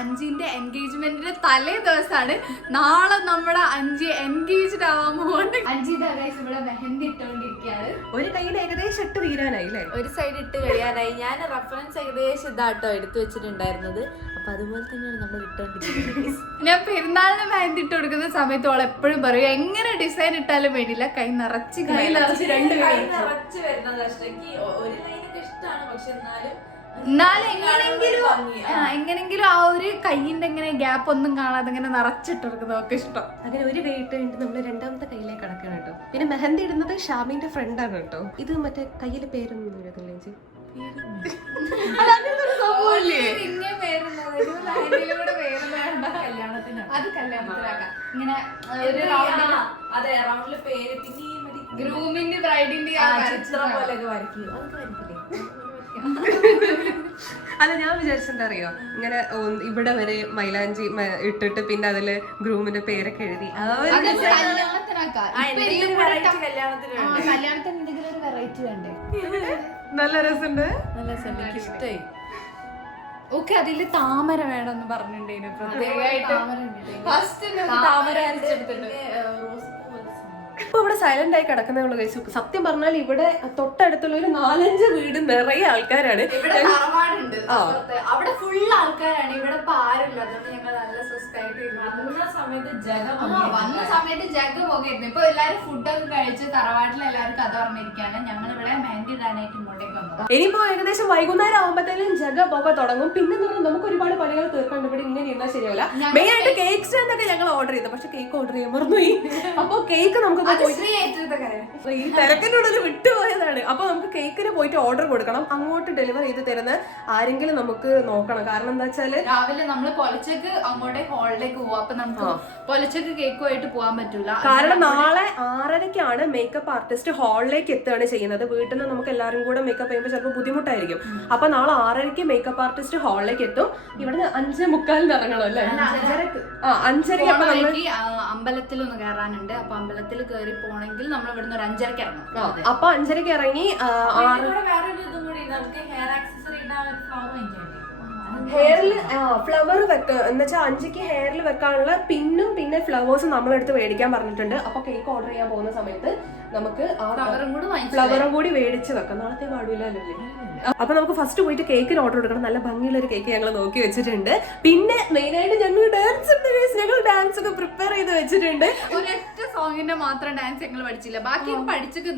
അഞ്ചിന്റെ എൻഗേജ്മെന്റിന്റെ തലേ ദിവസമാണ്. നാളെ നമ്മുടെ അഞ്ച് എൻഗേജ്ഡ് ആവാൻ പോകുന്നത്. അഞ്ചിന്റെ ഇവിടെ മെഹന്തി ഇട്ടുകൊണ്ടിരിക്കുകയാണ്. ഒരു കയ്യിൽ ഏകദേശം ഇട്ട് തീരാനായി അല്ലേ? ഒരു സൈഡ് ഇട്ട് കഴിയാനായി. ഞാൻ റെഫറൻസ് ഏകദേശം ഇതാട്ടോ എടുത്തു വെച്ചിട്ടുണ്ടായിരുന്നത്. അപ്പൊ അതുപോലെ തന്നെയാണ് നമ്മൾ ഇട്ടുകൊണ്ടിരിക്കുന്നത്. ഞാൻ പെരുന്നാളിന് മെഹന്തി ഇട്ട് കൊടുക്കുന്ന സമയത്ത് അവൾ എപ്പോഴും പറയും എങ്ങനെ ഡിസൈൻ ഇട്ടാലും വേണ്ടിയില്ല, കൈ നിറച്ച് നിറച്ച് വരുന്നത്. ഒരു ലൈനൊക്കെ ഇഷ്ടമാണ്, പക്ഷെ എന്നാലും എങ്ങനെങ്കിലും ആ ഒരു കയ്യിന്റെ എങ്ങനെ ഗ്യാപ്പ് ഒന്നും കാണാതെ ഇങ്ങനെ നിറച്ചിട്ടെടുക്കുന്നതൊക്കെ ഇഷ്ടം. അങ്ങനെ ഒരു കൈ ഇട്ട് കഴിഞ്ഞിട്ട് നമ്മള് രണ്ടാമത്തെ കയ്യിലേക്ക് കടക്കണം കേട്ടോ. പിന്നെ മെഹന്തി ഇടുന്നത് ഷാമിന്റെ ഫ്രണ്ടാണ് കേട്ടോ. ഇത് മറ്റേ കയ്യില് പേരൊന്നും എഴുതുന്നില്ലേ? അത് കല്യാണത്തിനാക്കാം. ഇങ്ങനെ ഗ്രൂമിന്റെ ബ്രൈഡിന്റെ ചിത്രം പോലെയൊക്കെ വരയ്ക്കും. അതൊക്കെ വരയ്ക്കില്ലേ? അല്ല, ഞാൻ വിചാരിച്ചെന്താ അറിയോ, ഇങ്ങനെ ഇവിടെ വരെ മൈലാഞ്ചി ഇട്ടിട്ട് പിന്നെ അതില് ഗ്രൂമിന്റെ പേരൊക്കെ എഴുതി നല്ല രസമുണ്ട്. ഇഷ്ടായി. ഓക്കെ, അതില് താമര വേണമെന്ന് പറഞ്ഞിട്ടുണ്ടേനു പ്രത്യേകമായിട്ട്. താമര അരച്ചെടുത്തിട്ടുണ്ട്. ഇപ്പൊ ഇവിടെ സൈലന്റ് ആയി കിടക്കുന്നേ കഴിച്ചു. സത്യം പറഞ്ഞാൽ ഇവിടെ തൊട്ടടുത്തുള്ള ഒരു 4-5 വീട് നിറയെ ആൾക്കാരാണ്. ഇവിടെ തറവാടുണ്ട്, അവിടെ ഫുൾ ആൾക്കാരാണ്. ഇവിടെ ആരുമില്ല. അതുകൊണ്ട് ഞങ്ങൾ നല്ല സ്വസ്ഥായിട്ട് വന്ന സമയത്ത് ജഗമൊക്കെയായിരുന്നു. ഇപ്പൊ എല്ലാരും ഫുഡൊക്കെ കഴിച്ച് തറവാട്ടിൽ എല്ലാവരും കഥ പറഞ്ഞിരിക്കുകയാണ്. ഞങ്ങൾ ഇവിടെ മെഹന്തി ഇടാനായിട്ട് ഇങ്ങോട്ടേക്ക് വന്നത്. ഇനിയിപ്പോ ഏകദേശം വൈകുന്നേരം ആകുമ്പോഴത്തേനും ജഗ പോക തുടങ്ങും. പിന്നെ നമുക്ക് ഒരുപാട് പണികൾ തീർക്കാണ്ട്. ഇവിടെ ഇങ്ങനെ ഇരുന്നാൽ ശരിയാവില്ല. മെയിൻ ആയിട്ട് കേക്ക് സ്റ്റാൻഡ് ഒക്കെ ഞങ്ങൾ ഓർഡർ ചെയ്തു, പക്ഷെ കേക്ക് ഓർഡർ ചെയ്യാൻ മറന്നുപോയി. അപ്പൊ കേക്ക് നമുക്ക് ഈ തിരക്കിനുള്ളിൽ വിട്ടുപോയതാണ്. അപ്പൊ നമുക്ക് കേക്കിന് പോയിട്ട് ഓർഡർ കൊടുക്കണം. അങ്ങോട്ട് ഡെലിവറി ചെയ്ത് തരുന്ന ആരെങ്കിലും നമുക്ക് നോക്കണം. കാരണം എന്താ വെച്ചാല് രാവിലെ നമ്മള് പൊലച്ചക്ക് അങ്ങോട്ടേ ഹോളിലേക്ക് പോവാം. അപ്പൊ നമുക്ക് പൊലച്ചക്ക് കേക്കുമായിട്ട് പോകാൻ പറ്റൂല. കാരണം നാളെ 6:30-ക്കാണ് മേക്കപ്പ് ആർട്ടിസ്റ്റ് ഹാളിലേക്ക് എത്തുകയാണ് ചെയ്യുന്നത്. വീട്ടിൽ നിന്ന് നമുക്ക് എല്ലാവരും കൂടെ മേക്കപ്പ് ചെയ്യുമ്പോൾ ചിലപ്പോൾ ബുദ്ധിമുട്ടായിരിക്കും. അപ്പൊ നാളെ 6:30-ക്ക് മേക്കപ്പ് ആർട്ടിസ്റ്റ് ഹാളിലേക്ക് എത്തും. ഇവിടുന്ന് 5:45 ഇറങ്ങണം അല്ലേ? 5:30. അപ്പൊ നമ്മൾ അമ്പലത്തിലൊന്ന് കയറാനുണ്ട്. അപ്പൊ അമ്പലത്തിൽ കയറി പോണെങ്കിൽ നമ്മൾ ഇവിടുന്ന് ഒരു 5:30-ക്ക് ഇറങ്ങും. അപ്പൊ 5:30-ക്ക് ഇറങ്ങി ഹെയറിൽ ഫ്ലവർ എന്നുവെച്ചാൽ 5-ക്ക് ഹെയറിൽ വെക്കാനുള്ള പിന്നും പിന്നെ ഫ്ലവേഴ്സും നമ്മളെടുത്ത് മേടിക്കാൻ പറഞ്ഞിട്ടുണ്ട്. അപ്പൊ കേക്ക് ഓർഡർ ചെയ്യാൻ പോകുന്ന സമയത്ത് നമുക്ക് ഫ്ലവറും കൂടി മേടിച്ച് വെക്കാം. നാളത്തെ പാടില്ലല്ലോ. അപ്പൊ നമുക്ക് ഫസ്റ്റ് പോയിട്ട് കേക്കിന് ഓർഡർ കൊടുക്കണം. നല്ല ഭംഗിയുള്ള ഒരു കേക്ക് ഞങ്ങൾ നോക്കി വെച്ചിട്ടുണ്ട്. പിന്നെ മെയിനായിട്ട് ഞങ്ങൾ ഡാൻസ് ഒക്കെ പ്രിപ്പയർ ചെയ്ത് വെച്ചിട്ടുണ്ട്. ഒരൊറ്റ സോങ്ങിന്റെ മാത്രം ഡാൻസ് ഞങ്ങൾ പഠിച്ചില്ല, ബാക്കി പഠിച്ചിട്ട്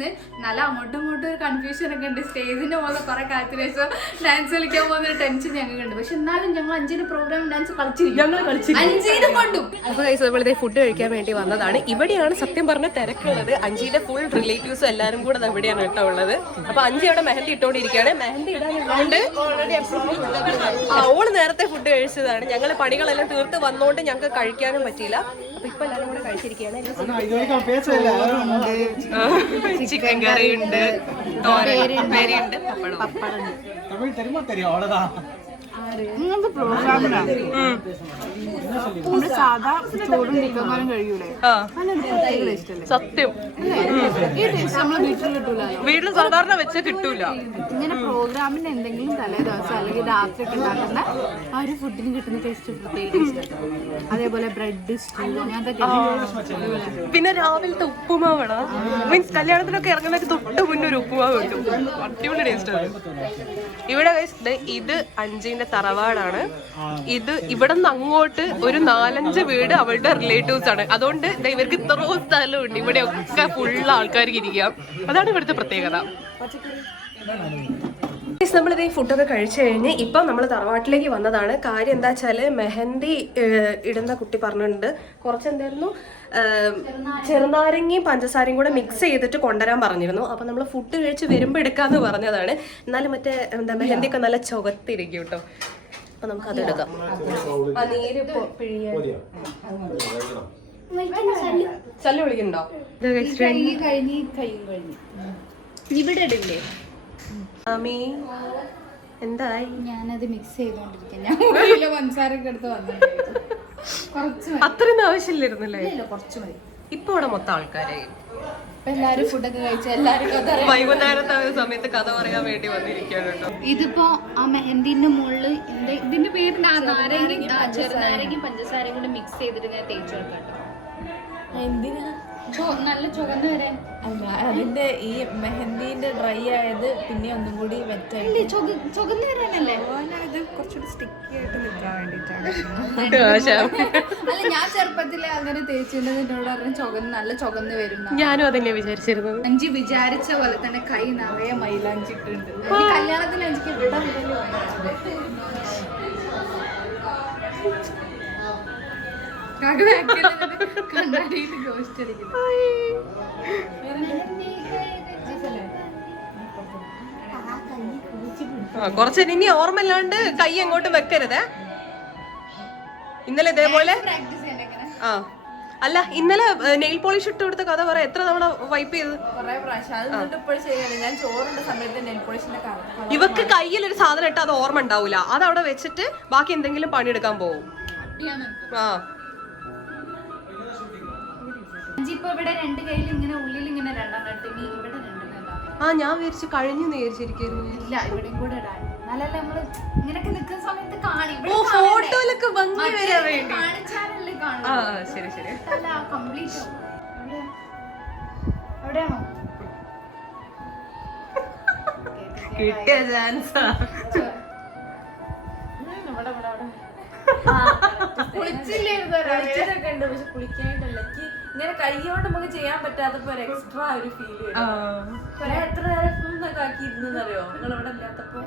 നല്ല അങ്ങോട്ടും ഇങ്ങോട്ടും ഒരു കൺഫ്യൂഷൻ ഒക്കെ ഉണ്ട്. സ്റ്റേജിന്റെ പോലെ കുറെ കാര്യത്തിന് ശേഷം ഡാൻസ് കളിക്കാൻ പോകുന്ന ഒരു ടെൻഷൻ ഞങ്ങൾക്കുണ്ട്. പക്ഷെ എന്നാലും ഞങ്ങൾ 5-ന് പ്രോഗ്രാം ഡാൻസ് കളിച്ചിരിക്കും. 5-ന് കൊണ്ടും. അപ്പൊ നമ്മളിതേ ഫുഡ് കഴിക്കാൻ വേണ്ടി വന്നതാണ്. ഇവിടെയാണ് സത്യം പറഞ്ഞ തിരക്കുള്ളത്. 5-ന്റെ ഫുൾ റിലേറ്റീവ്സും എല്ലാരും കൂടെ ഇവിടെയാണ് കേട്ടോ ഉള്ളത്. അപ്പൊ 5 അവിടെ മെഹന്തി ഇട്ടോണ്ടിരിക്കുകയാണ്. മെഹന്തി ഇടാനുള്ളതുകൊണ്ട് ഓള് നേരത്തെ ഫുഡ് കഴിച്ചതാണ്. ഞങ്ങൾ പണികളെല്ലാം തീർത്ത് വന്നോണ്ട് ഞങ്ങൾക്ക് കഴിക്കാനും പറ്റിയില്ല. അപ്പൊ ഇപ്പൊ എല്ലാരും കൂടെ കഴിച്ചിരിക്കുകയാണ്. ചിക്കൻ കറി ഉണ്ട്, തോരനുണ്ട്, പപ്പടം. ഇങ്ങനത്തെ പ്രോഗ്രാമിലാണ് സാധാ ചോറും ചിക്കൻ കഴിയൂലേ? സത്യം ഈ ടേസ്റ്റ് നമ്മളെ വീട്ടിൽ കിട്ടൂല. വീട്ടിൽ സാധാരണ വെച്ച് കിട്ടൂല. ഇങ്ങനെ പ്രോഗ്രാമിന് എന്തെങ്കിലും തലേ ദിവസം അല്ലെങ്കിൽ രാത്രി ഒക്കെ ഉണ്ടാക്കുന്ന ആ ഒരു ഫുഡിന് കിട്ടുന്ന ടേസ്റ്റ് പ്രത്യേക ടേസ്റ്റ്. അതേപോലെ ബ്രെഡ് സ്റ്റൂ അങ്ങനത്തെ. പിന്നെ രാവിലത്തെ ഉപ്പുമാവണ മീൻസ് കല്യാണത്തിനൊക്കെ ഇറങ്ങുന്നതിന് തൊട്ട് മുന്നേ ഒരു ഉപ്പുമാവ് കിട്ടും. അടിപൊളി ടേസ്റ്റ് ആണ്. ഇവിടെ ഇത് 5-ന്റെ തറവാടാണ്. ഇത് ഇവിടെ നിന്ന് അങ്ങോട്ട് ഒരു 4-5 വീട് അവളുടെ റിലേറ്റീവ്സ് ആണ്. അതുകൊണ്ട് ഇവർക്ക് ഇത്രയും സ്ഥലമുണ്ട്. ഇവിടെ ഒക്കെ ഫുള്ള് ആൾക്കാർക്ക് ഇരിക്കാം. അതാണ് ഇവിടുത്തെ പ്രത്യേകത. നമ്മളിതേ ഫുഡൊക്കെ കഴിച്ചു കഴിഞ്ഞ് ഇപ്പം നമ്മൾ തറവാട്ടിലേക്ക് വന്നതാണ്. കാര്യം എന്താ വെച്ചാൽ മെഹന്തി ഇടുന്ന കുട്ടി പറഞ്ഞിട്ടുണ്ട് കുറച്ച് എന്തായിരുന്നു ചെറുനാരങ്ങയും പഞ്ചസാരയും കൂടെ മിക്സ് ചെയ്തിട്ട് കൊണ്ടുവരാൻ പറഞ്ഞിരുന്നു. അപ്പം നമ്മൾ ഫുഡ് കഴിച്ച് വരുമ്പോൾ എടുക്കാമെന്ന് പറഞ്ഞതാണ്. എന്നാലും മറ്റേ മെഹന്തിയൊക്കെ നല്ല ചുവത്തിരിക്കും കേട്ടോ. അപ്പൊ നമുക്ക് അത് എടുക്കാം. ആ നീര് ചല്ല് വിളിക്കുന്നുണ്ടോ? ഇവിടെ ഇടില്ലേ എന്തായി? ഞാനത് മിക്സ് ചെയ്തോണ്ടിരിക്കാം. ഞാൻ 1 കിലോ പഞ്ചസാരൊക്കെ എടുത്ത് വന്നിട്ടുണ്ട്. അത്രയൊന്നും ആവശ്യമില്ലായിരുന്നല്ലേ? കുറച്ച് മതി. ഇപ്പൊ ഇവിടെ മൊത്തം ആൾക്കാരായി. എല്ലാരും ഫുഡൊക്കെ കഴിച്ചു, എല്ലാരും കഥ പറയാൻ. വൈകുന്നേരത്തെ സമയത്ത് കഥ പറയാൻ വേണ്ടി വന്നിരിക്കുകയാണ് കേട്ടോ. ഇതിപ്പോ ആ മെഹന്തിന്റെ മുകളില് ഇതിന്റെ പേര് ചെറുനാരങ്ങയും പഞ്ചസാരയും കൂടെ മിക്സ് ചെയ്തിട്ട് ഞാൻ തേച്ചു കൊടുക്കാം കേട്ടോ. എന്തിനാ? നല്ല ചുവന്ന് വരാൻ. അല്ല, അതിന്റെ ഈ മെഹന്തിന്റെ ഡ്രൈ ആയത് പിന്നെ ഒന്നും കൂടി വെറ്റായിട്ട് ചുവന്ന് വരാനല്ലേ? ഇത് കുറച്ചുകൂടി സ്റ്റിക്കി ആയിട്ട് നിൽക്കാൻ വേണ്ടിട്ടാണ്. അല്ല, ഞാൻ ചെറുപ്പത്തില് അങ്ങനെ തേച്ചിട്ടുണ്ടെന്നോട് പറഞ്ഞു നല്ല ചുവന്ന് വരും. ഞാനും അതന്നെ വിചാരിച്ചിരുന്നത്. അഞ്ചി വിചാരിച്ച പോലെ തന്നെ കൈ നിറയെ മൈലാഞ്ചി ഇട്ടുണ്ട്. കല്യാണത്തിന് അഞ്ചിക്ക് ഇവിടെ കണ്ണാടിയിട്ട് ഗോസ്റ്റ് അടിക്കുന്നു. കുറച്ച് ഇനി ഓർമ്മയില്ലാണ്ട് കൈ അങ്ങോട്ട് വെക്കരുത്. ഇന്നലെ ഇതേപോലെ പ്രാക്ടീസ് ചെയ്യണേ എങ്ങനെ? ആ അല്ല, ഇന്നലെ നെയിൽ പോളിഷ് ഇട്ട് കൊടുത്ത കഥ പറ. എത്ര തവണ വൈപ്പ് ചെയ്ത്? കൊറേ പ്രാവശ്യം. അത് ഇപ്പോഴും ശരിയാണ്. ഞാൻ ചോറിന്റെ സമയത്ത് നെയിൽ പോളിഷിന്റെ ഇവക്ക് കയ്യിൽ ഒരു സാധനം ഇട്ട് അത് ഓർമ്മ ഉണ്ടാവൂല. അത് അവിടെ വെച്ചിട്ട് ബാക്കി എന്തെങ്കിലും പണിയെടുക്കാൻ പോകും. ആ ഇപ്പൊ ഇവിടെ രണ്ട് കയ്യിൽ ഇങ്ങനെ ഉള്ളിൽ ഇങ്ങനെ രണ്ടെണ്ണം ഇട്ട് ഇനി ഇവിടെ രണ്ടെണ്ണം ഇടാം. ഞാൻ വിചാരിച്ചു കഴിഞ്ഞു വിചാരിച്ചിരിക്കുന്നു. ഇല്ല, ഇവിടെയും കൂടെ ഇടാൻ. നല്ലല്ല, നമ്മള് ഇങ്ങനൊക്കെ നിൽക്കുന്ന സമയത്ത് ഫോട്ടോയിലൊക്കെ ഭംഗി വരാൻ വേണ്ടി. കാണിച്ചാലല്ലേ ആ കാണും. ശരി ശരി. കംപ്ലീറ്റ് എവിടെയാണോ കിട്ടിയ ചാൻസാ. കുളിച്ചിട്ടൊക്കെ ഉണ്ട്, പക്ഷെ കുളിക്കാനായിട്ടല്ല. ഇങ്ങനെ കൈ കൊണ്ട് നമുക്ക് ചെയ്യാൻ പറ്റാത്തപ്പോ ഒരു എക്സ്ട്രാ ഒരു ഫീൽ വരും. എത്ര നേരം ആക്കി ഇരുന്നറിയോ നിങ്ങൾ ഇവിടെ ഇല്ലാത്തപ്പോ?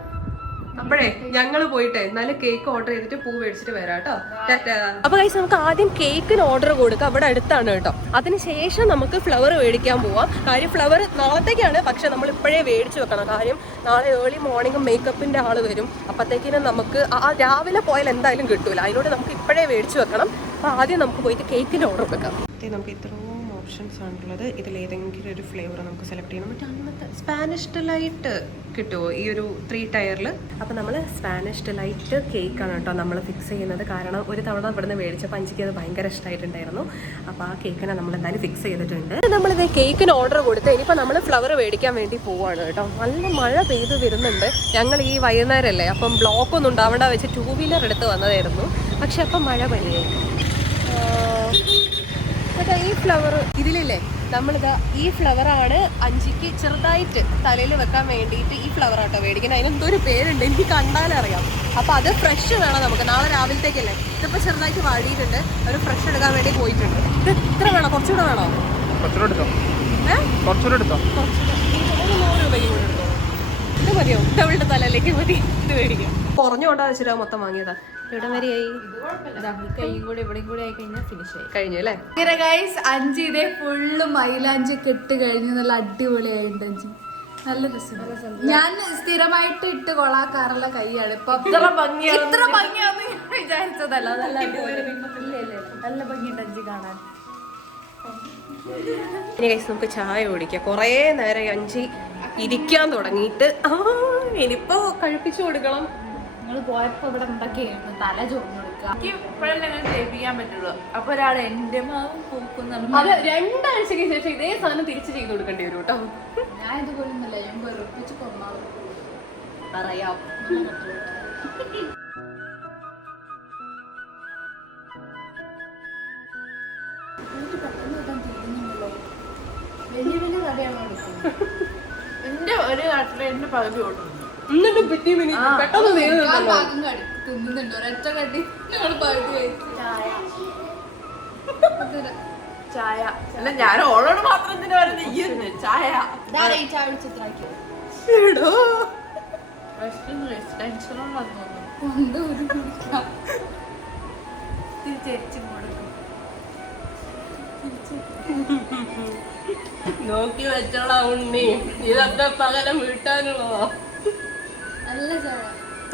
അപ്പോഴേ ഞങ്ങള് പോയിട്ടേ എന്നാലും കേക്ക് ഓർഡർ ചെയ്തിട്ട് പൂ മേടിച്ചിട്ട് വരാം കേട്ടോ. അപ്പൊ ഗൈസ്, നമുക്ക് ആദ്യം കേക്കിന് ഓർഡർ കൊടുക്കാം. അവിടെ അടുത്താണ് കേട്ടോ. അതിനുശേഷം നമുക്ക് ഫ്ലവർ മേടിക്കാൻ പോവാം. കാര്യം ഫ്ലവർ നാളത്തേക്കാണ്, പക്ഷെ നമ്മൾ ഇപ്പോഴേ മേടിച്ചു വെക്കണം. കാര്യം നാളെ ഏർലി മോർണിംഗ് മേക്കപ്പിന്റെ ആള് വരും. അപ്പത്തേക്കിനും നമുക്ക് ആ രാവിലെ പോയാൽ എന്തായാലും കിട്ടൂല. അതിനോട് നമുക്ക് ഇപ്പോഴേ മേടിച്ചു വെക്കണം. അപ്പൊ ആദ്യം നമുക്ക് പോയിട്ട് കേക്കിന് ഓർഡർ വെക്കാം. നമുക്ക് ഇത്രയും ഓപ്ഷൻസ് ആണുള്ളത്. ഇതിലേതെങ്കിലും ഒരു ഫ്ലേവർ നമുക്ക് സെലക്ട് ചെയ്യണം. മറ്റേ അന്നത്തെ സ്പാനിഷ് ഡിലൈറ്റ് കിട്ടുമോ ഈ ഒരു 3 ടയറിൽ? അപ്പോൾ നമ്മൾ സ്പാനിഷ് ഡിലൈറ്റ് കേക്കാണ് കേട്ടോ നമ്മൾ ഫിക്സ് ചെയ്യുന്നത്. കാരണം ഒരു തവണ ഇവിടുന്ന് മേടിച്ചപ്പോൾ അഞ്ചിക്ക് അത് ഭയങ്കര ഇഷ്ടമായിട്ടുണ്ടായിരുന്നു. അപ്പോൾ ആ കേക്കിനെ നമ്മൾ എന്തായാലും ഫിക്സ് ചെയ്തിട്ടുണ്ട്. നമ്മളിത് കേക്കിന് ഓർഡർ കൊടുത്ത് ഇനിയിപ്പോൾ നമ്മൾ ഫ്ലവർ മേടിക്കാൻ വേണ്ടി പോവാണ് കേട്ടോ. നല്ല മഴ പെയ്ത് വരുന്നുണ്ട്. ഞങ്ങൾ ഈ വൈകുന്നേരമല്ലേ, അപ്പം ബ്ലോക്ക് ഒന്നും ഉണ്ടാവേണ്ട വെച്ച് 2 വീലർ എടുത്ത് വന്നതായിരുന്നു. പക്ഷെ അപ്പം മഴ പനിയായി. ഈ ഫ്ലവർ ഇതിലില്ലേ, നമ്മളിതാ ഈ ഫ്ലവറാണ് അഞ്ചിക്ക് ചെറുതായിട്ട് തലയിൽ വെക്കാൻ വേണ്ടിയിട്ട് ഈ ഫ്ലവർ ആട്ടോ മേടിക്കുന്നത്. അതിനെന്തൊരു പേരുണ്ട്, എനിക്ക് കണ്ടാലറിയാം. അപ്പോൾ അത് ഫ്രഷ് വേണം നമുക്ക് നാളെ രാവിലത്തേക്കല്ലേ. ഇതിപ്പോൾ ചെറുതായിട്ട് വാടിയിട്ടുണ്ട്. ഒരു ഫ്രഷ് എടുക്കാൻ വേണ്ടി പോയിട്ടുണ്ട്. ഇത് ഇത്ര വേണോ? കുറച്ചുകൂടെ വേണോ? 100 രൂപയ്ക്ക് കൂടെ എടുത്തോ. ഇത് മതിയോ? അവളുടെ തലയിലേക്ക് മതി. ഇത് മേടിക്കാം. കുറഞ്ഞുകൊണ്ടാ വെച്ചിട്ട് മൊത്തം വാങ്ങിയതാ. ഇവിടെ വരെയായി. കൈയും കൂടി ഇവിടെയും കൂടി ആയി കഴിഞ്ഞാൽ ഫിനിഷ് ആയി കഴിഞ്ഞു അല്ലേ? അഞ്ച് ഇതേ ഫുള്ള് മൈലാഞ്ചി കെട്ട് കഴിഞ്ഞു. നല്ല അടിപൊളിയായിട്ട് അഞ്ച് നല്ല രസം. ഞാൻ സ്ഥിരമായിട്ട് ഇട്ട് കൊളാക്കാറുള്ള കൈയാണ്. ഇപ്പൊ ഇത്ര ഭംഗിയാന്ന് ഞാൻ വിചാരിച്ചതല്ല. നല്ല നല്ല ഭംഗിയുണ്ട് അഞ്ച് കാണാൻ. ഇനി ഗൈസ് നമുക്ക് ചായ കുടിക്കാം. കുറേ നേരം അഞ്ചി ഇരിക്കാൻ തുടങ്ങിയിട്ട്. ഇനിയിപ്പോ കഴിപ്പിച്ചു കൊടുക്കണം. നിങ്ങൾ പോയപ്പോ ഇവിടെ എന്തൊക്കെയാണ് തല ചൊറിഞ്ഞു കൊടുക്കുക. എനിക്ക് ഇപ്പോഴല്ലേ ഞാൻ ചെയ്യിപ്പിക്കാൻ പറ്റുള്ളൂ. അപ്പൊ ഒരാൾ എന്റെ മാവും പൂക്കുന്ന അത് 2 ആഴ്ചയ്ക്ക് ശേഷം ഇതേ സാധനം തിരിച്ച് ചെയ്ത് കൊടുക്കേണ്ടി വരും കേട്ടോ. ഞാൻ ഇതുപോലൊന്നുമല്ല, ഞാൻ വെറുപ്പിച്ച് കൊന്നാവും പറയാം. വലിയ വലിയ കടയാണോ എടുക്കുന്നത്? എന്റെ ഒരു കട്ട്ലേറ്റിന്റെ പകുതി ഓടും. എന്നിട്ട് പെട്ടെന്ന് തിന്നുന്നുണ്ട് ഒരൊറ്റ കട്ടി. ഞങ്ങൾ പകുതി കഴിച്ചു. ചായ അല്ല, ഞാൻ ഓളോട് മാത്രം എന്തിനാ പറയുന്നത്? ഈ ചായ ചായ വിളിച്ചിട്ടാക്കി തിരിച്ചരിച്ചും കൊടുക്കും. നോക്കി വെച്ചോളാ ഉണ്ണി, ഇതൊക്കെ പകരം വീട്ടാനുള്ളതാ. നല്ല ചായ.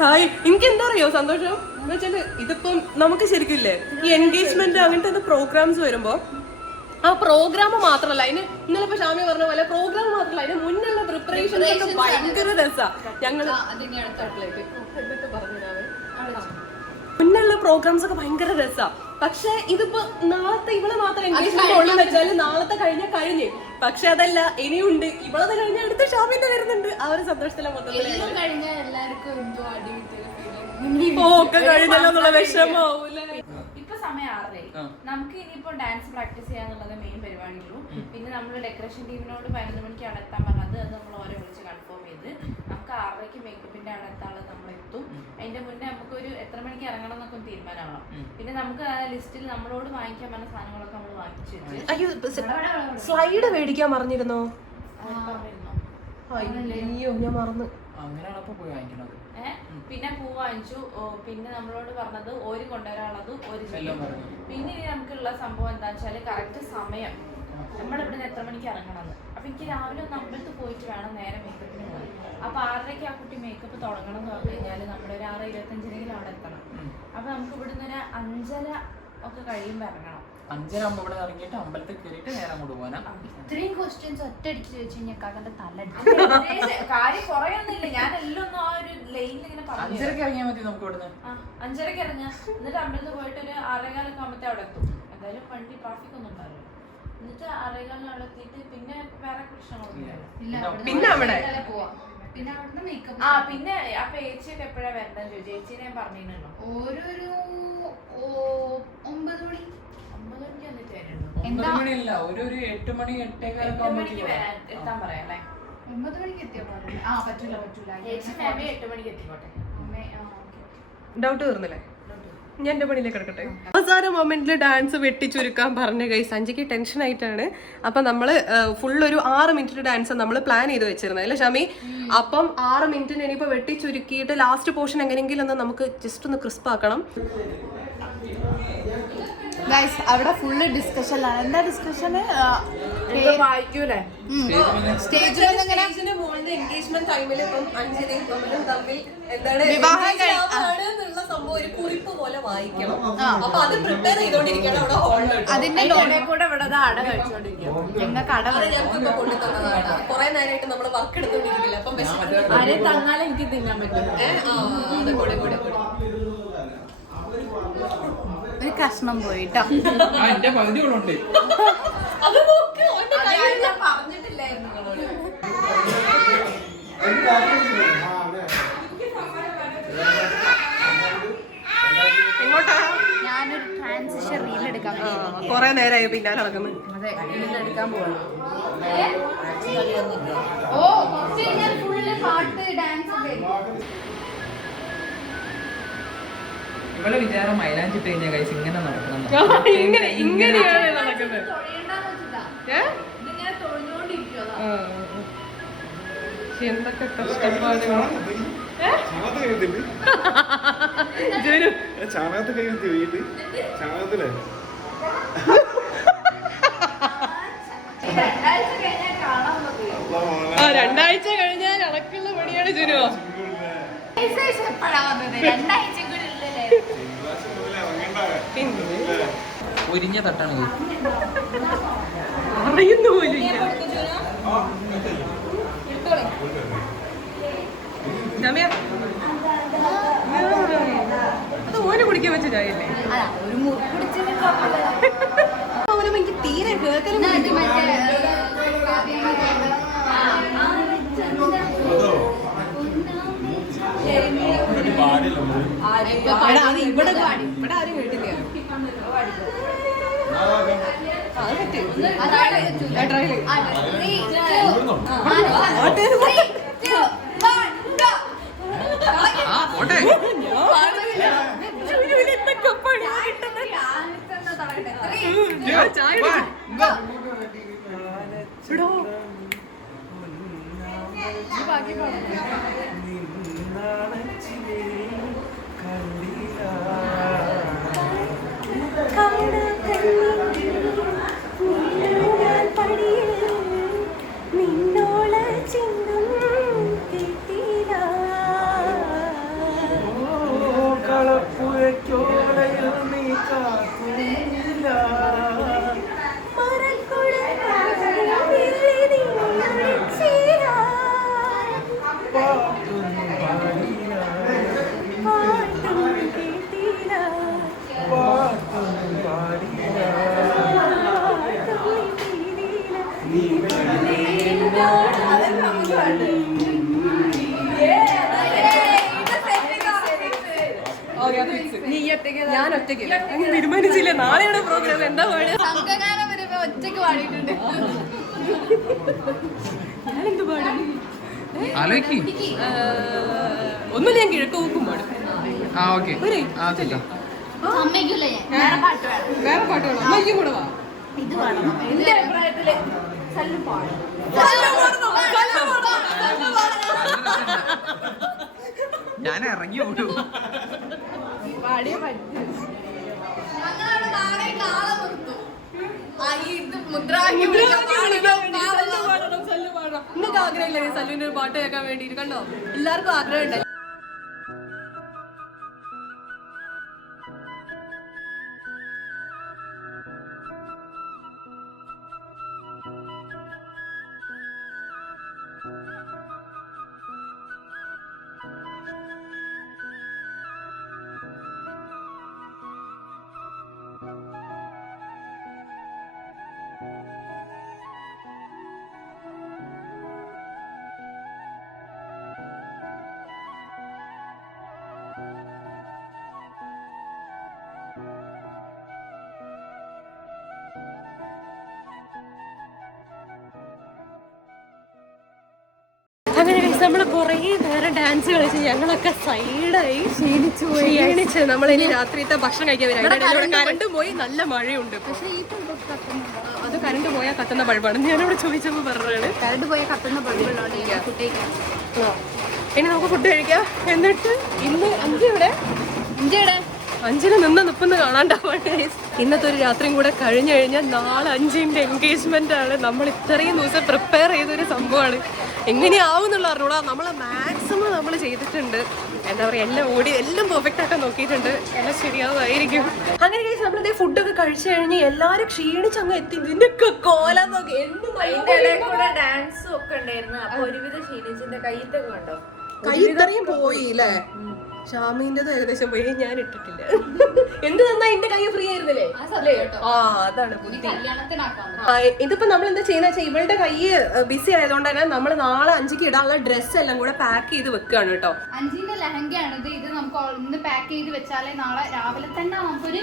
ഹായ്, എനിക്ക് എന്താ അറിയോ സന്തോഷം എന്ന് വെച്ചാല് ഇതിപ്പം നമുക്ക് ശരിക്കില്ലേ ഈ എൻഗേജ്മെന്റ് അങ്ങനത്തെ പ്രോഗ്രാംസ് വരുമ്പോ ആ പ്രോഗ്രാം മാത്രമല്ല, അതിന് ഇന്നലെ ഇപ്പൊ ഷാമി പറഞ്ഞ പോലെ പ്രോഗ്രാം മാത്രമല്ല, അതിന് മുന്നുള്ള പ്രിപ്പറേഷൻസ് ഭയങ്കര രസാ. ഞങ്ങള് മുന്നുള്ള പ്രോഗ്രാംസ് ഒക്കെ ഭയങ്കര രസാ. പക്ഷെ ഇതിപ്പോ നാളത്തെ ഇവിടെ മാത്രം എൻഗേജ്മെന്റ് ഉള്ളു വെച്ചാല് നാളത്തെ കഴിഞ്ഞ കഴിഞ്ഞ് പക്ഷെ അതല്ല ഇനിയുണ്ട്. ഇവളത് കഴിഞ്ഞ അടുത്ത ഷാമിന്റെ വരുന്നുണ്ട്. ആ ഒരു സന്തോഷത്തിലെ മൊത്തത്തിൽ കഴിഞ്ഞാൽ എല്ലാവർക്കും എന്തോ അടി കിട്ടിയ ഒക്കെ കഴിഞ്ഞല്ലോ എന്നുള്ള വിഷമാവൂല. ഇപ്പൊ സമയം 6 നമുക്ക് ഇനിയിപ്പോ ഡാൻസ് പ്രാക്ടീസ് ചെയ്യാന്നുള്ളത് മെയിൻ പരിപാടിയുള്ളൂ. പിന്നെ നമ്മൾ ഡെക്കറേഷൻ ടീമിനോട് 11 മണിക്ക് അവിടെ എത്താൻ പറഞ്ഞത് അത് നമ്മൾ ഓരോ വിളിച്ച് കൺഫേം ചെയ്ത് നമുക്ക് 6:30 മേക്കപ്പിന്റെ അവിടെ എത്താനുള്ളത് നമ്മൾ എത്തും. അതിന്റെ മുന്നേ നമുക്ക് ഒരു എത്ര മണിക്ക് ഇറങ്ങണം എന്നൊക്കെ ഒന്ന് തീരുമാനമാവണം. പിന്നെ നമുക്ക് ആ ലിസ്റ്റിൽ നമ്മളോട് വാങ്ങിക്കാൻ പറഞ്ഞ സാധനങ്ങളൊക്കെ നമ്മൾ വാങ്ങിച്ചു വെച്ച്. അയ്യോ സ്ലൈഡ് മേടിക്കാൻ പറഞ്ഞിരുന്നോ? അയ്യോ ഞാൻ മറന്നു. പിന്നെ പൂ വാങ്ങിച്ചു. പിന്നെ നമ്മളോട് പറഞ്ഞത് ഒരു കൊണ്ടുവരാനുള്ളത് ഒരു ചെയ്യും. പിന്നെ ഇനി നമുക്കുള്ള സംഭവം എന്താ വെച്ചാല് കറക്റ്റ് സമയം നമ്മളിവിടുന്ന് എത്ര മണിക്ക് ഇറങ്ങണമെന്ന്. അപ്പൊ എനിക്ക് രാവിലെ ഒന്ന് അമ്പലത്തിൽ പോയിട്ട് വേണം നേരെ മേക്കപ്പിന് പോകാൻ. അപ്പൊ 6:30 ആ കുട്ടി മേക്കപ്പ് തുടങ്ങണം എന്ന് പറഞ്ഞു കഴിഞ്ഞാല് നമ്മുടെ ഒരു 6:25 അവിടെ എത്തണം. അപ്പൊ നമുക്ക് ഇവിടുന്ന് ഒരു 5:30 ഒക്കെ കഴിയുമ്പോ ഇറങ്ങണം. 5:30 ആകുമ്പോ ഇവിടെ ഇറങ്ങിയിട്ട് അമ്പലത്തിൽ കയറിയിട്ട് നേരെ അങ്ങോട്ട് പോകാനാ. ഇത്രയും ക്വസ്റ്റ്യൻസ് ഒറ്റയടിക്ക് ചോദിച്ചു കഴിഞ്ഞാൽ കാക്കന്റെ തല കാര്യം കുറയൊന്നുമില്ല. ഞാൻ എല്ലാം ഒന്നും ആ ഒരു ലൈനിൽ ഇങ്ങനെ പറഞ്ഞു. 5:30 ഇറങ്ങിയാൽ മതി നമുക്ക് ഇവിടുന്ന്. 5:30 ഇറങ്ങാം. എന്നിട്ട് അമ്പലത്തിൽ പോയിട്ട് ഒരു 6:15 ആകുമ്പത്തേ അവിടെ എത്തും. എന്തായാലും വണ്ടി ട്രാഫിക് ഒന്നും ഉണ്ടാവില്ല. എന്നിട്ട് 6:15 അവിടെ എത്തിയിട്ട് പിന്നെ വേറെ പ്രശ്നങ്ങളൊന്നുമില്ല. പിന്നെ അവിടെ പിന്നെ അവിടുന്ന് മേക്കപ്പ് പിന്നെ അപ്പൊ ഏച്ചിയൊക്കെ എപ്പോഴാ വരണ്ടെന്ന് ചോദിച്ചു. ചേച്ചീനെ ഞാൻ പറഞ്ഞിരുന്നല്ലോ ഓരോരു 9 മണി 9 മണിക്ക് വന്നിട്ട് വരുന്നുണ്ടോ? 9 മണിയല്ല, ഒരു 8 മണി 8:15 മണിക്ക് എത്താൻ പറയാം അല്ലേ? 9 മണിക്ക് എത്തിയാ പാടില്ല. പറ്റൂല ചേച്ചി മാമി 8 മണിക്ക് എത്തിക്കോട്ടെ. ഡൗട്ട് തീർന്നില്ലേ? ഞാൻ എന്റെ പണിയിലേക്ക് കിടക്കട്ടെ. അവസാന മൊമെന്റിൽ ഡാൻസ് വെട്ടിച്ചുരുക്കാൻ പറഞ്ഞ ഗൈസ് അഞ്ചിക്ക് ടെൻഷൻ ആയിട്ടാണ്. അപ്പൊ നമ്മള് ഫുൾ ഒരു 6 മിനിറ്റ് ഡാൻസ് നമ്മൾ പ്ലാൻ ചെയ്ത് വെച്ചിരുന്നത് അല്ലേ ഷമി? അപ്പം 6 മിനിറ്റിന് ഇനിയിപ്പോ വെട്ടിച്ചുരുക്കിയിട്ട് ലാസ്റ്റ് പോർഷൻ എങ്ങനെയെങ്കിലും ഒന്ന് നമുക്ക് ജസ്റ്റ് ഒന്ന് ക്രിസ്പ് ആക്കണം. ഗൈസ് അവിടെ ഫുള്ള് ഡിസ്കഷനിലാണ്. എന്താ ഡിസ്കഷന്? വായിക്കൂലേ സ്റ്റേജിൽ എൻഗേജ്മെന്റ് ടൈമിൽ ഇപ്പം അഞ്ജലിയും തമ്മിലും തമ്മിൽ എന്താണ് എന്നുള്ള സംഭവം ഒരു കുറിപ്പ് പോലെ വായിക്കണം. അപ്പൊ അത് പ്രിപ്പയർ ചെയ്തോണ്ടിരിക്കണം അവിടെ ഹോളിൽ. അതിന്റെ കൂടെ ഇവിടെ അട കഴിച്ചോണ്ടിരിക്കും. ഞങ്ങൾക്ക് അട ഞങ്ങൾക്കിപ്പോ കൊണ്ടു തന്നതാണ്. കുറെ നേരമായിട്ട് നമ്മള് വർക്ക് എടുത്തോണ്ടിരിക്കില്ല. അപ്പം ആരെ തന്നാലും എനിക്ക് തിന്നാൻ പറ്റും. ഒരു കഷ്ണം പോയിട്ടോ. എന്റെ പകുതി ഉണ്ട്. പറഞ്ഞിട്ടില്ലായിരുന്നു എങ്ങോട്ടാ? ഞാനൊരു ട്രാൻസിഷൻ റീൽ എടുക്കാൻ കൊറേ നേരമായി പിന്നാലെ നടക്കുന്നു. അതെ എടുക്കാൻ പോകണം. ഫുള്ള് പാട്ട് ഡാൻസ്. ഇവിടെ വിചാരം മൈലാഞ്ചിട്ട് കഴിഞ്ഞാൽ കഴിച്ച് ഇങ്ങനെ നടക്കണം. ഇങ്ങനെയാണ് നടക്കുന്നത്. എന്തൊക്കെ കഷ്ടപ്പാടുകളാണ്. ചാണകത്ത് കൈ വീട്ട് ചാണകത്തിലെ രണ്ടാഴ്ച കഴിഞ്ഞാൽ അടക്കുള്ള പണിയാണ് ജുനു. ഒരിഞ്ഞ തട്ടാണ് അറിയുന്നു പോലും അത് ഓന് കുടിക്കാൻ വെച്ച ചായല്ലേ? ഒരു മുറിപ്പിടിച്ച് എനിക്ക് തീരെ കേൾക്കലും ഇവിടെ ആരും കേട്ടില്ല. ഞാൻ ഒറ്റയ്ക്ക് അങ്ങനെ തീരുമാനിച്ചില്ല. നാളെയാണ് പ്രോഗ്രാം. എന്താ പാടുക? സംഘഗാനം വരുമ്പോ ഒറ്റയ്ക്ക് പാടിയിട്ടുണ്ട്. ഞാനെന്ത് പാടും? ആലോചിക്ക്. ഒന്നുമില്ല, ഞാൻ കിഴക്ക് നോക്കും പാടും. ആ ഓക്കെ. ആ കേട്ടോ. സമ്മതിക്കില്ല ഞാൻ. വേറെ പാട്ട് വേണം. വേറെ പാട്ട് വേണം. അമ്മയ്ക്കും കൂടെ വാ. ഇത് വേണം. എന്റെ അഭിപ്രായത്തില് സല്ലു പാടും. ഞാൻ ഇറങ്ങി ഓടും. ഞങ്ങളവിടെ നാളെയുള്ള ആളെ നിർത്തും. ആ, ഈ ഇത് മുദ്രാവാക്യം വിളിക്കാൻ നിങ്ങൾക്ക് ആഗ്രഹമില്ല സല്ലുവിന്റെ ഒരു പാട്ട് കേൾക്കാൻ വേണ്ടിട്ട്? കണ്ടോ, എല്ലാവർക്കും ആഗ്രഹം ഉണ്ട്. അങ്ങനെ നമ്മൾ കുറേ നേരം ഡാൻസ് കളിച്ച് ഞങ്ങളൊക്കെ സൈഡായി ക്ഷീണിച്ച് നമ്മളിനി രാത്രിത്തെ ഭക്ഷണം കഴിക്കാൻ വരാം. കറണ്ട് പോയി, നല്ല മഴയുണ്ട്. അത് കറണ്ട് പോയാൽ കത്തുന്ന ബൾബാണ്. ഞാനവിടെ ചോദിച്ചപ്പോൾ പറഞ്ഞാണ് കരണ്ട് പോയ കത്തുന്ന പള്ളികളുണ്ട്. ഇനി നമുക്ക് ഫുഡ് കഴിക്കാം. എന്നിട്ട് ഇന്ന് അഞ്ചിവിടെ അഞ്ചിന് നിൽപ്പുന്ന കാണാണ്ടാവാണ്. ഇന്നത്തെ ഒരു രാത്രിയും കൂടെ കഴിഞ്ഞു കഴിഞ്ഞാൽ നാളെ 5ന്റെ എൻഗേജ്മെന്റ് ആണ്. നമ്മൾ ഇത്രയും ദിവസം പ്രിപ്പയർ ചെയ്തൊരു സംഭവമാണ്. എങ്ങനെയാവും എന്നുള്ള അറിഞ്ഞൂടാ. നമ്മൾ മാക്സിമം നമ്മൾ ചെയ്തിട്ടുണ്ട്. എന്താ പറയുക, എല്ലാം പെർഫെക്റ്റ് ആക്കാൻ നോക്കിയിട്ടുണ്ട്. എല്ലാം ശരിയാവുമായിരിക്കും. അങ്ങനെ കഴിച്ച് നമ്മളിതേ ഫുഡൊക്കെ കഴിച്ചു കഴിഞ്ഞ് എല്ലാവരും ക്ഷീണിച്ച് അങ്ങ് എത്തി. ഇതിന്റെ കോലം നോക്കി ഡാൻസും ഒക്കെ ഉണ്ടായിരുന്നു. അപ്പൊ ഒരുവിധ ക്ഷീണിച്ചിന്റെ കയ്യത്തൊക്കെ കണ്ടോ? കൈ ഇത്രയും പോയി അല്ലേ? ഷാമിന്റെതും ഏകദേശം പോയി. ഞാൻ ഇട്ടിട്ടില്ല. എന്ത് തന്നാ എന്റെ കൈ ഫ്രീ ആയിരുന്നില്ലേ? ആ, അതാണ് ബുദ്ധി. ഇതിപ്പോ നമ്മൾ എന്താ ചെയ്യുന്ന വെച്ചാൽ ഇവളുടെ കൈ ബിസി ആയതുകൊണ്ട് തന്നെ നമ്മൾ നാളെ 5ക്ക് ഇടാനുള്ള ഡ്രസ്സ് എല്ലാം കൂടെ പാക്ക് ചെയ്ത് വെക്കുകയാണ് കേട്ടോ. 5ന്റെ ലെഹങ്കയാണിത്. ഇത് നമുക്ക് ഇന്ന് പാക്ക് ചെയ്ത് വെച്ചാലേ നാളെ രാവിലെ തന്നെ നമുക്കൊരു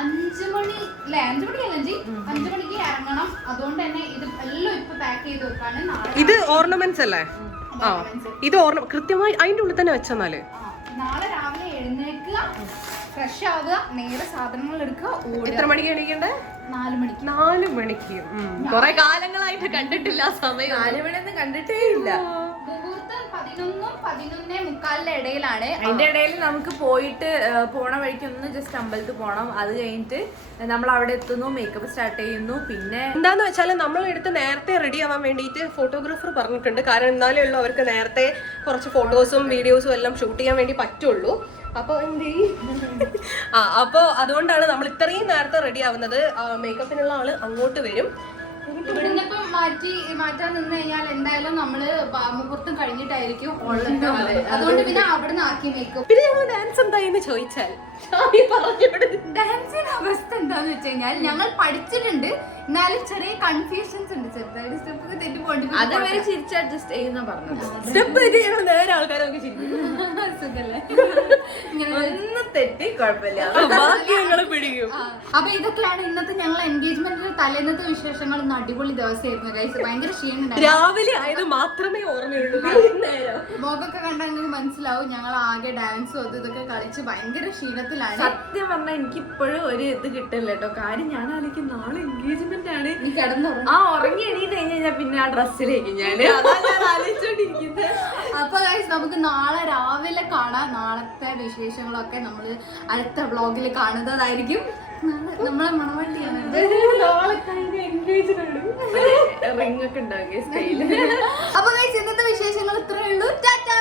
5 മണി അല്ലേ? 5 മണിക്കല്ല 5 മണിക്ക് ഇറങ്ങണം. അതുകൊണ്ട് തന്നെ ഇത് എല്ലാം ഇപ്പൊ പാക്ക് ചെയ്ത് വെക്കാണ്. നാളെ ഇത് ഓർണമെന്റ്സ് അല്ലേ? ആ, ഇത് കൃത്യമായി അതിന്റെ ഉള്ളിൽ തന്നെ വെച്ചെന്നാല് നാളെ രാവിലെ എഴുന്നേൽക്കുക, ഫ്രഷ് ആവുക, നേരെ സാധനങ്ങൾ എടുക്കുക. എത്ര മണിക്ക് എണീക്കണ്ടേ? 4 മണിക്ക്. 4 മണിക്ക്. കൊറേ കാലങ്ങളായിട്ട് കണ്ടിട്ടില്ല സമയം. 4 മണിയൊന്നും കണ്ടിട്ടേ ഇല്ല. മുഹൂർത്തം 11-11:45 ഇടയിലാണ്. അതിന്റെ ഇടയിൽ നമുക്ക് പോയിട്ട് പോണ വഴിക്ക് ഒന്ന് ജസ്റ്റ് അമ്പലത്തിൽ പോണം. അത് കഴിഞ്ഞിട്ട് നമ്മൾ അവിടെ എത്തുന്നു, മേക്കപ്പ് സ്റ്റാർട്ട് ചെയ്യുന്നു. പിന്നെ എന്താന്ന് വെച്ചാൽ നമ്മൾ എടുത്ത് നേരത്തെ റെഡി ആവാൻ വേണ്ടിയിട്ട് ഫോട്ടോഗ്രാഫർ പറഞ്ഞിട്ടുണ്ട്. കാരണം എന്നാലേ ഉള്ളൂ അവർക്ക് നേരത്തെ കുറച്ച് ഫോട്ടോസും വീഡിയോസും എല്ലാം ഷൂട്ട് ചെയ്യാൻ വേണ്ടി പറ്റുള്ളൂ. അപ്പൊ എന്ത് ചെയ്യും? അപ്പൊ അതുകൊണ്ടാണ് നമ്മൾ ഇത്രയും നേരത്തെ റെഡി ആവുന്നത്. മേക്കപ്പിനുള്ള ആള് അങ്ങോട്ട് വരും. ഇവിടുന്ന് ഇപ്പം മാറ്റാൻ നിന്ന് കഴിഞ്ഞാൽ എന്തായാലും നമ്മള് മുഹൂർത്തം കഴിഞ്ഞിട്ടായിരിക്കും ഉള്ളത്. അതുകൊണ്ട് പിന്നെ അവിടുന്ന് ആക്കി മേക്കപ്പ്. പിന്നെ ഞങ്ങൾ ഡാൻസ് എന്തായെന്ന് ചോദിച്ചാൽ ഡാൻസിന്റെ അവസ്ഥ എന്താന്ന് വെച്ച് കഴിഞ്ഞാൽ ഞങ്ങൾ പഠിച്ചിട്ടുണ്ട്, എന്നാലും ചെറിയ കൺഫ്യൂഷൻസ് ഉണ്ട്. ചെറുതായിട്ട് സ്റ്റെപ്പൊക്കെ തെറ്റി പോയിട്ട് അതുവരെ ചിരിച്ച് അഡ്ജസ്റ്റ് ചെയ്യുന്ന പറഞ്ഞത്. സ്റ്റെപ്പ് തെറ്റി ഞങ്ങൾ നേരെ ആൾക്കാരൊക്കെ സുഖല്ലേ? ഒന്ന് തെറ്റി കുഴപ്പമില്ല, ബാക്കി ഞങ്ങൾ പിടിക്കും. അപ്പൊ ഇതൊക്കെയാണ് ഇന്നത്തെ ഞങ്ങൾ എൻഗേജ്മെന്റിന്റെ തലേന്നത്തെ വിശേഷങ്ങൾ. അടിപൊളി ദിവസമായിരുന്നു ഗൈസ്. ഭയങ്കര ക്ഷീണം. രാവിലെ ആയത് മാത്രമേ ഓർമ്മയുള്ളൂ. മുഖമൊക്കെ കണ്ടെങ്കിൽ മനസ്സിലാവും ഞങ്ങൾ ആകെ ഡാൻസും അത് ഇതൊക്കെ കളിച്ച് ഭയങ്കര ക്ഷീണത്തിലാണ്. സത്യം പറഞ്ഞാൽ എനിക്ക് ഇപ്പോഴും ഒരു ഇത് കിട്ടില്ല കേട്ടോ. കാര്യം ഞാൻ ആലോചിക്കും നാളെ എൻഗേജ്മെന്റ് ആണ്. നീ കിടന്നുറങ്ങും. ഉറങ്ങി എണീറ്റ് കഴിഞ്ഞാൽ പിന്നെ ആ ഡ്രസ്സിലേക്ക് ഞാൻ ആലോചിച്ചോണ്ടിരിക്കുന്നത്. അപ്പൊ ഗൈസ് നമുക്ക് നാളെ രാവിലെ കാണാം. നാളത്തെ വിശേഷങ്ങളൊക്കെ നമ്മള് അടുത്ത വ്ളോഗിൽ കാണുന്നതായിരിക്കും. നമ്മളെ മണവണ്ടിയാണ് റിംഗ് ഒക്കെ ഉണ്ടാവുക സ്റ്റൈല്. അപ്പൊ ഗൈസ് ഇന്നത്തെ വിശേഷങ്ങൾ ഇത്രയേ ഉള്ളൂ. ടാറ്റാ.